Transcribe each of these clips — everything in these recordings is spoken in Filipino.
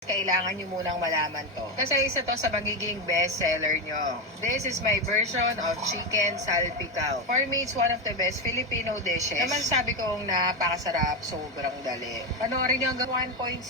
kailangan nyo munang malaman to. Kasi isa to sa magiging bestseller nyo. This is my version of chicken salpicao. For me, it's one of the best Filipino dishes. Naman sabi kong napakasarap, sobrang dali. Panoorin nyo hanggang 1.7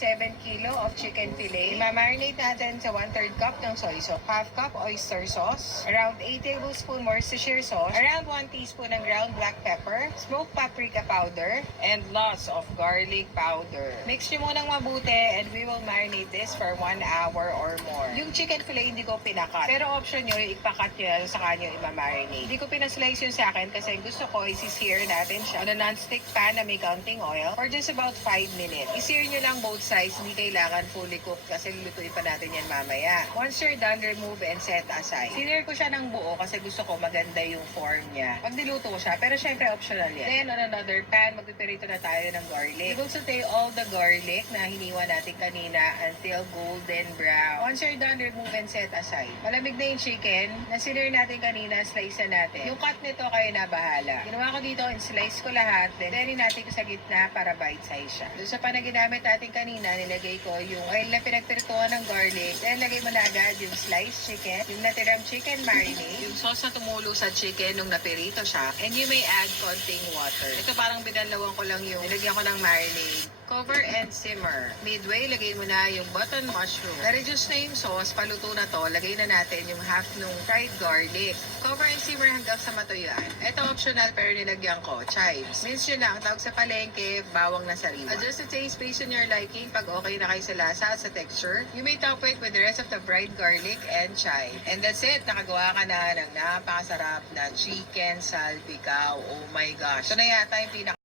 kilo of chicken fillet. Ima-marinate natin sa 1/3 cup ng soy sauce, half cup oyster sauce, around 8 tablespoon Worcestershire sauce, around 1 teaspoon ng ground black pepper, smoked paprika powder, and lots of garlic powder. Mix nyo munang mabuti and we will marinate this for 1 hour or more. Yung chicken fillet hindi ko pinakat. Pero option nyo, ipakat nyo yan sa kanyo ima-marinate. Hindi ko pinaslice yun sa akin kasi gusto ko isi-sear natin siya on a non-stick pan na may counting oil for just about 5 minutes. I-sear nyo lang both sides, hindi kailangan fully cooked kasi lulutuin pa natin yan mamaya. Once you're done, remove and set aside. Sinear ko siya ng buo kasi gusto ko maganda yung form niya. Pag niluto ko siya, pero syempre optional yan. Then on another pan, magpiperito na tayo ng garlic. We will saute all the garlic na hiniwa natin kanina until golden brown. Once you're done, remove and set aside. Malamig na yung chicken, na sinear natin kanina, slice na natin. Yung cut nito kayo na bahala. Ginawa ko dito, slice ko lahat, then natin ko sa gitna para bite size siya. Doon sa pan na ginamit natin kanina, nilagay ko yung oil na pinagpirituhan ng garlic, then lagay mo na agad yung sliced chicken, yung natirang chicken marinade, yung sauce na tumulo sa chicken nung napirito siya, and you may add konting water. Ito parang binalawan ko lang yung nilagyan ko ng marinade. Cover and simmer. Midway, lagay mo na yung button mushroom. Na-reduce na yung sauce, paluto na to, lagay na natin yung half nung fried garlic. Cover and simmer hanggang sa matuyuan. Ito optional pero nilagyan ko, chives. Mince yun lang, tawag sa palengke, bawang na sariwa. Adjust the taste based on your liking pag okay na kayo sa lasa at sa texture. You may top it with the rest of the fried garlic and chive. And that's it, nakagawa ka na ng napakasarap na chicken salpicao. Oh my gosh. Ito na yata yung pinaka